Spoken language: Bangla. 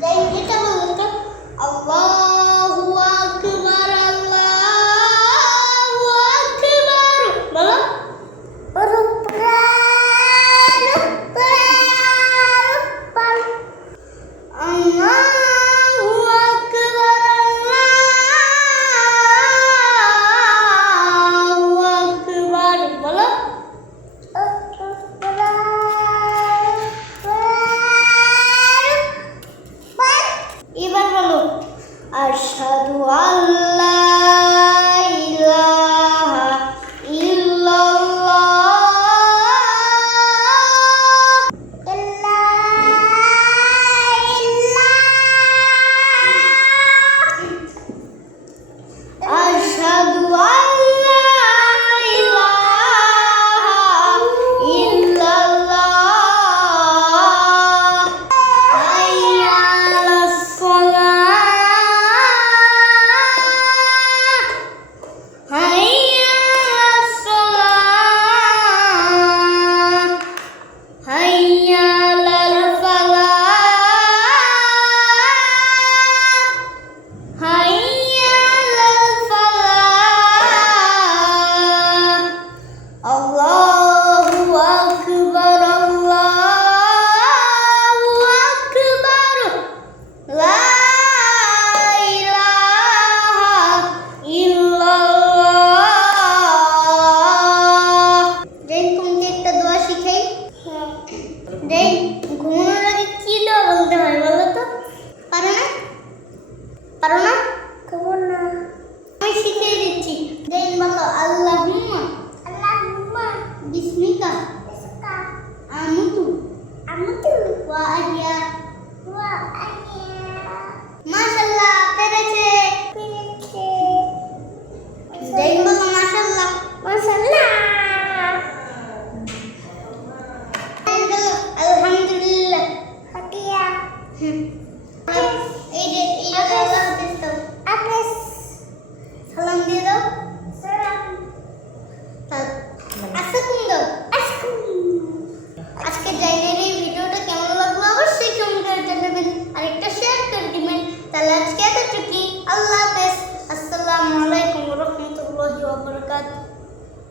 They Ashadu allah. লস্যি হ্যাঁ। খাই ঘুমানোর আগে কি বলতে হয় বলো তো? পারো না? পারো না? খবর দিচ্ছি। দেন বলো আল্লাহুম্মা আল্লাহুম্মা বিসমিকা বিসমিকা আমুতু। আমুতু। Allah Hafiz. Assalamualaikum warahmatullahi wabarakatuh.